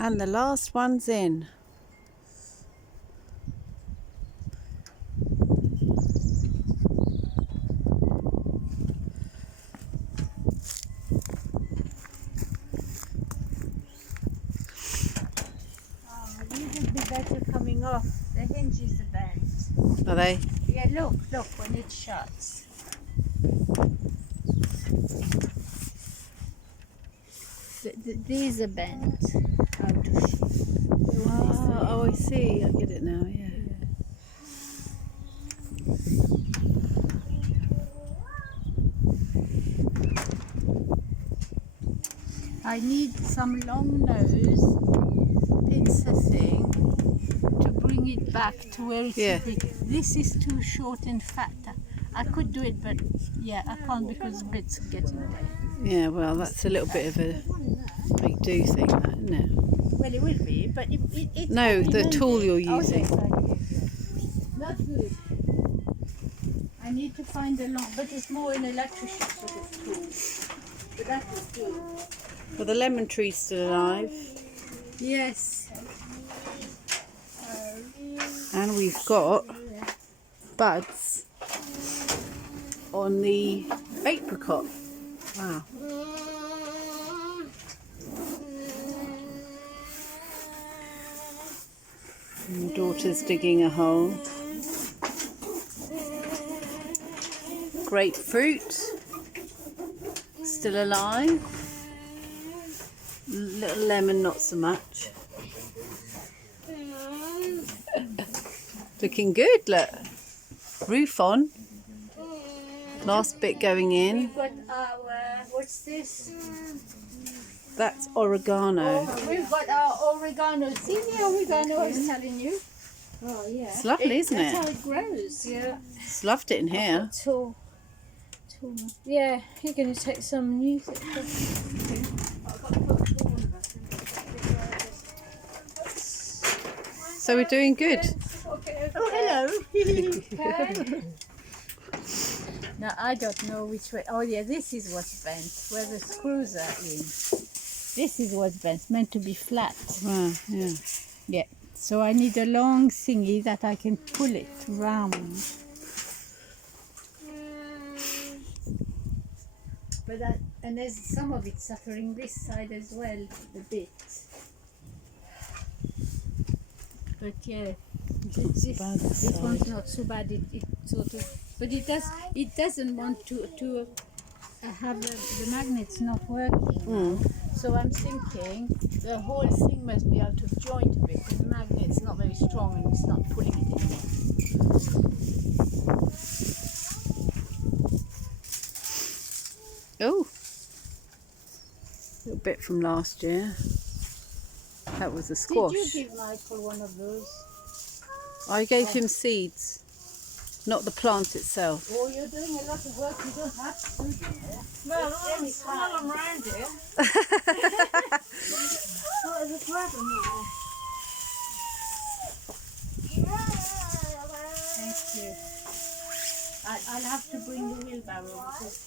And the last one's in. You would be better coming off. The hinges are bent. Are they? Yeah, look when it shuts. These are bent. Out of shape. Oh, I see. I get it now, yeah. I need some long nose pincer thing to bring it back to where it should be. This is too short and fat. I could do it, but yeah, I can't because bits are getting away. Yeah, well, that's a little bit of a make do thing, that, isn't it? Well, it will be, but it's No, the tool you're using. Not good. I need to find a long, but it's more an electrician sort of tool. But that is good. Well, the lemon tree's still alive. Yes. And we've got buds on the apricot. Wow. And my daughter's digging a hole. Grapefruit, still alive. Little lemon, not so much. Looking good, look. Roof on. Last bit going in. We've got our, what's this? That's oregano. We've got our oregano. See the oregano I was telling you? Oh, yeah. It's lovely, isn't it? That's how it grows, yeah. It's loved it in here. Yeah, you're going to take some new. So we're doing good. Oh, hello. Now, I don't know which way. Oh, yeah, this is what's bent, where the screws are in. This is what's bent. It's meant to be flat. Wow, yeah. Yeah. So I need a long thingy that I can pull it round. But that, and there's some of it suffering this side as well, a bit. But yeah, this one's not so bad. It sort of, but it doesn't want to have the magnets not working. So I'm thinking the whole thing must be out of joint a bit. The magnet's not very strong and it's not pulling it anymore. Oh, a little bit from last year. That was a squash. Did you give Michael one of those? I gave him seeds, not the plant itself. Oh, you're doing a lot of work. You don't have to do it. Well, I'm around here. What is the problem now? Thank you. I'll have to bring the wheelbarrow because.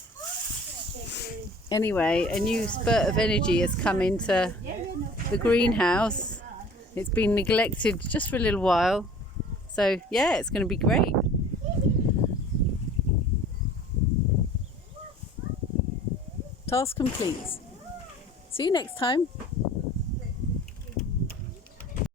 Anyway, a new spurt of energy has come into the greenhouse. It's been neglected just for a little while. So yeah, it's going to be great. Task complete. See you next time.